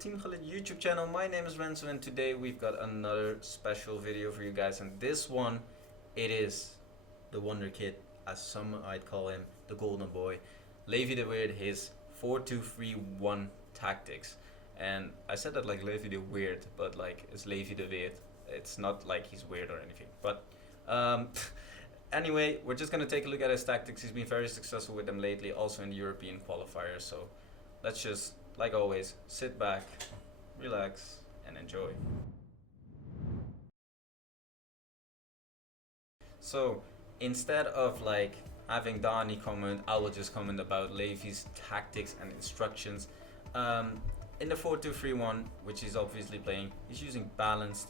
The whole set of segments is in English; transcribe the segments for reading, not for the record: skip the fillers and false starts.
Team Gullit YouTube channel. My name is Renzo and today we've got another special video for you guys, and this one, it is the wonder kid, as some might call him, the golden boy, Levi de Weerd, his 4-2-3-1 tactics. And I said that like Levi de Weerd, but like it's Levi de Weerd. It's not like he's weird or anything, but anyway, we're just gonna take a look at his tactics. He's been very successful with them lately, also in the European Qualifier, so let's just, like always, sit back, relax, and enjoy. So, instead of like having Dani comment, I will just comment about Levi's tactics and instructions. In the 4-2-3-1, which he's obviously playing, he's using balanced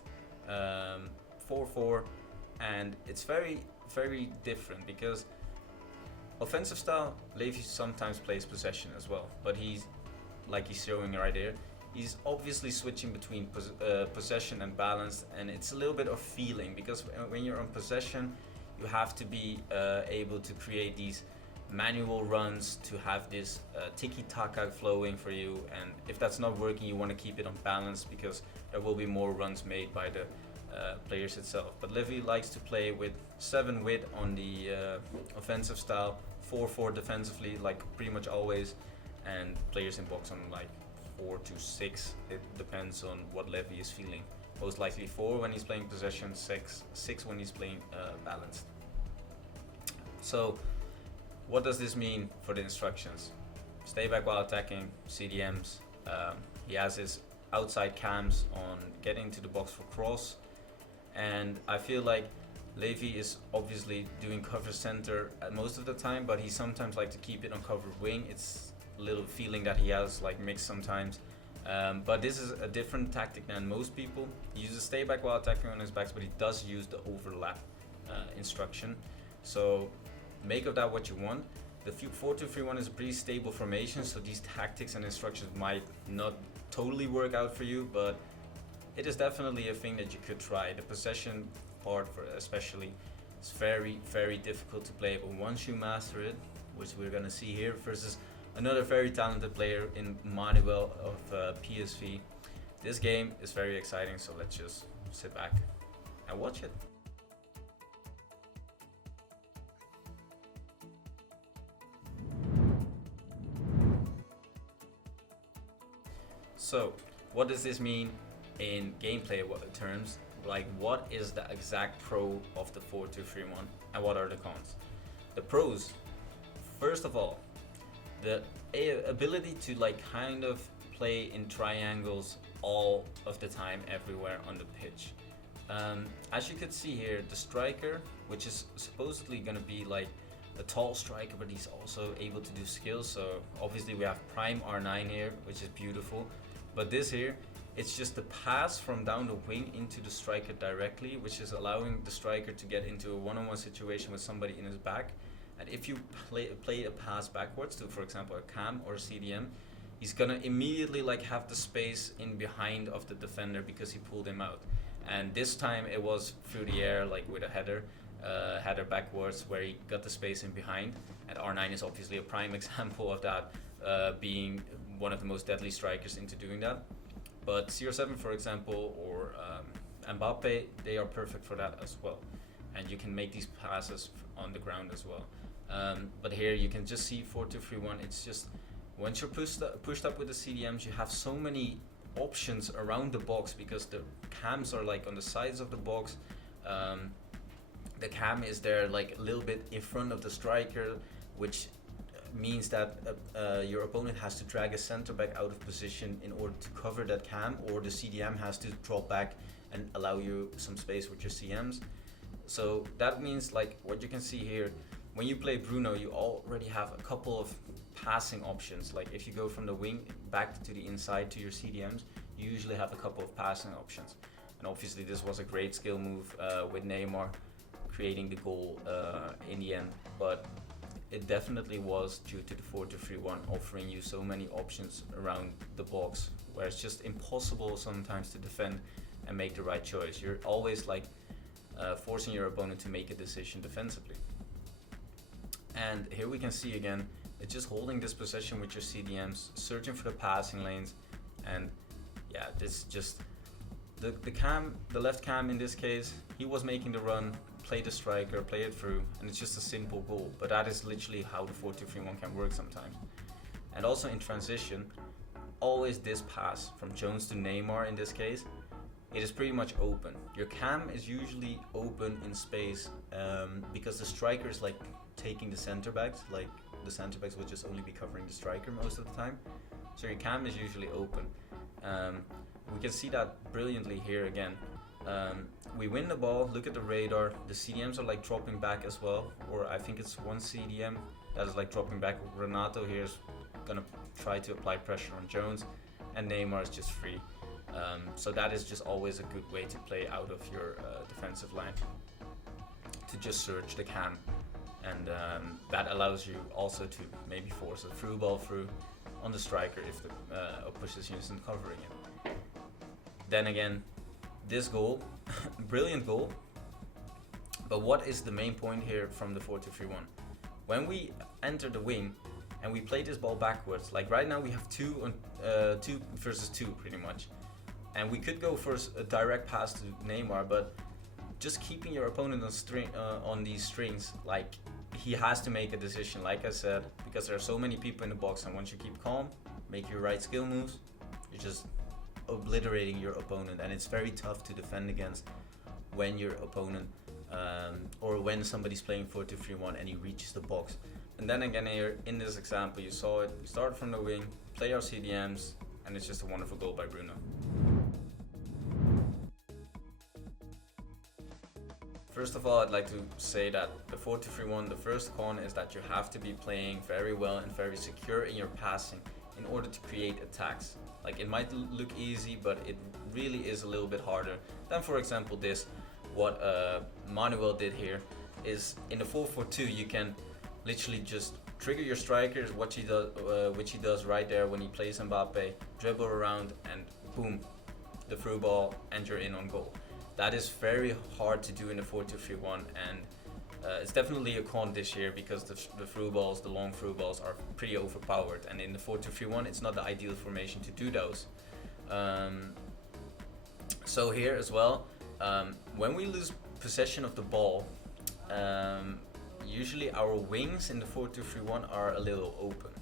4-4, and it's very different because offensive style, Levi sometimes plays possession as well, but he's showing right here, he's obviously switching between possession and balance, and it's a little bit of feeling because when you're on possession, you have to be able to create these manual runs to have this tiki-taka flowing for you, and if that's not working, you want to keep it on balance because there will be more runs made by the players itself. But Levi likes to play with 7 width on the offensive style, 4-4 defensively, like pretty much always, and players in box on like 4-6. It depends on what Levi is feeling. Most likely 4 when he's playing possession, 6 when he's playing balanced. So what does this mean for the instructions? Stay back while attacking, CDMs. He has his outside cams on getting to the box for cross, and I feel like Levi is obviously doing cover center most of the time, but he sometimes like to keep it on covered wing. It's a little feeling that he has like mixed sometimes, but this is a different tactic than most people. He uses stay back while attacking on his backs, but he does use the overlap instruction. So make of that what you want. The 4-2-3-1 is a pretty stable formation, so these tactics and instructions might not totally work out for you, but it is definitely a thing that you could try. The possession part, for especially, is very difficult to play, but once you master it, which we're gonna see here versus another very talented player in Manuel of PSV, this game is very exciting. So let's just sit back and watch it. So, what does this mean in gameplay terms? Like, what is the exact pro of the 4-2-3-1 and what are the cons? The pros, first of all, the ability to like kind of play in triangles all of the time, everywhere on the pitch. As you could see here, the striker, which is supposedly gonna be like a tall striker, but he's also able to do skills. So obviously we have prime R9 here, which is beautiful. But this here, it's just the pass from down the wing into the striker directly, which is allowing the striker to get into a one-on-one situation with somebody in his back. And if you play a pass backwards to, for example, a cam or a CDM, he's gonna immediately like have the space in behind of the defender because he pulled him out. And this time it was through the air, like with a header backwards, where he got the space in behind. And R9 is obviously a prime example of that, being one of the most deadly strikers into doing that. But CR7, for example, or Mbappe, they are perfect for that as well. And you can make these passes on the ground as well. But here you can just see 4-2-3-1. It's just once you're pushed up with the CDMs, you have so many options around the box because the cams are like on the sides of the box. The cam is there like a little bit in front of the striker, which means that your opponent has to drag a center back out of position in order to cover that cam, or the CDM has to drop back and allow you some space with your CMs. So that means like what you can see here, when you play Bruno, you already have a couple of passing options. Like if you go from the wing back to the inside to your CDMs, you usually have a couple of passing options. And obviously this was a great skill move with Neymar creating the goal in the end, but it definitely was due to the 4-2-3-1 offering you so many options around the box, where it's just impossible sometimes to defend and make the right choice. You're always like forcing your opponent to make a decision defensively. And here we can see again, it's just holding this possession with your CDMs, searching for the passing lanes, and yeah, this just the left cam in this case, he was making the run, play the striker, play it through, and it's just a simple goal. But that is literally how the 4-2-3-1 can work sometimes. And also in transition, always this pass from Jones to Neymar in this case, it is pretty much open. Your cam is usually open in space because the striker is like taking the center backs, like the center backs will just only be covering the striker most of the time. So your cam is usually open. We can see that brilliantly here again. We win the ball, look at the radar, the CDMs are like dropping back as well, or I think it's one CDM that is like dropping back. Renato here is gonna try to apply pressure on Jones, and Neymar is just free. So that is just always a good way to play out of your defensive line, to just search the cam, and that allows you also to maybe force a through ball through on the striker if the opposition isn't covering it. Then again, this goal, brilliant goal, but what is the main point here from the 4-2-3-1? When we enter the wing and we play this ball backwards, like right now we have 2 versus 2 pretty much, and we could go for a direct pass to Neymar, but just keeping your opponent on these strings, like he has to make a decision, like I said, because there are so many people in the box, and once you keep calm, make your right skill moves, you're just obliterating your opponent, and it's very tough to defend against when your opponent or when somebody's playing 4-2-3-1 and he reaches the box. And then again here in this example, you saw it, we start from the wing, play our CDMs, and it's just a wonderful goal by Bruno. First of all, I'd like to say that the 4-2-3-1, the first con is that you have to be playing very well and very secure in your passing in order to create attacks. Like, it might look easy, but it really is a little bit harder than, for example, this. What Manuel did here is in the 4-4-2, you can literally just trigger your strikers, which he does right there when he plays Mbappe, dribble around, and boom, the through ball, and you're in on goal. That is very hard to do in the 4-2-3-1, and it's definitely a con this year because the through balls, the long through balls, are pretty overpowered, and in the 4-2-3-1 it's not the ideal formation to do those. So here as well, when we lose possession of the ball, usually our wings in the 4-2-3-1 are a little open.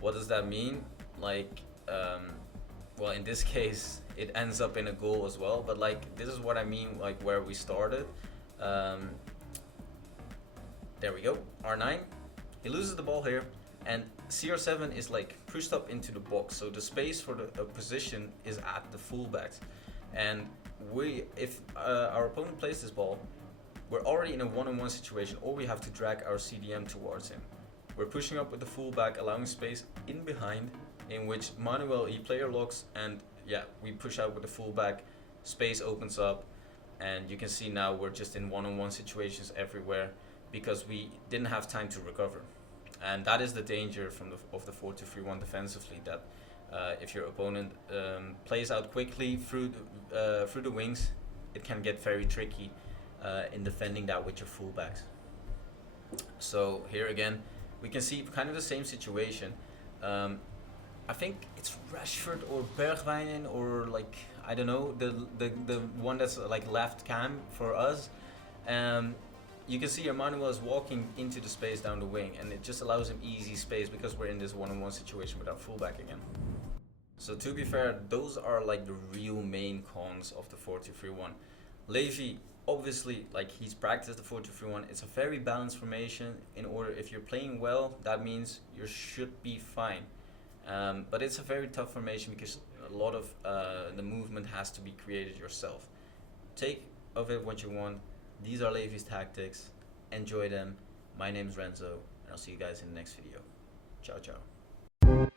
What does that mean? Like, well, in this case it ends up in a goal as well, but like, this is what I mean, like where we started. There we go, R9, he loses the ball here, and CR7 is like pushed up into the box, so the space for the position is at the fullbacks, and if our opponent plays this ball, we're already in a one-on-one situation, or we have to drag our CDM towards him. We're pushing up with the fullback, allowing space in behind, in which Manuel, he player locks, and yeah, we push out with the fullback, space opens up, and you can see now we're just in one-on-one situations everywhere because we didn't have time to recover. And that is the danger of the 4-2-3-1 defensively, that if your opponent plays out quickly through the wings, it can get very tricky in defending that with your fullbacks. So here again, we can see kind of the same situation. I think it's Rashford or Bergwijnen, or like, I don't know, the one that's like left cam for us. You can see Emmanuel is walking into the space down the wing, and it just allows him easy space because we're in this one-on-one situation with our fullback again. So to be fair, those are like the real main cons of the 4-2-3-1. Levi, obviously, like, he's practiced the 4-2-3-1. It's a very balanced formation. In order, if you're playing well, that means you should be fine. But it's a very tough formation because a lot of the movement has to be created yourself. Take of it what you want. These are Levi's tactics. Enjoy them. My name's Renzo, and I'll see you guys in the next video. Ciao, ciao.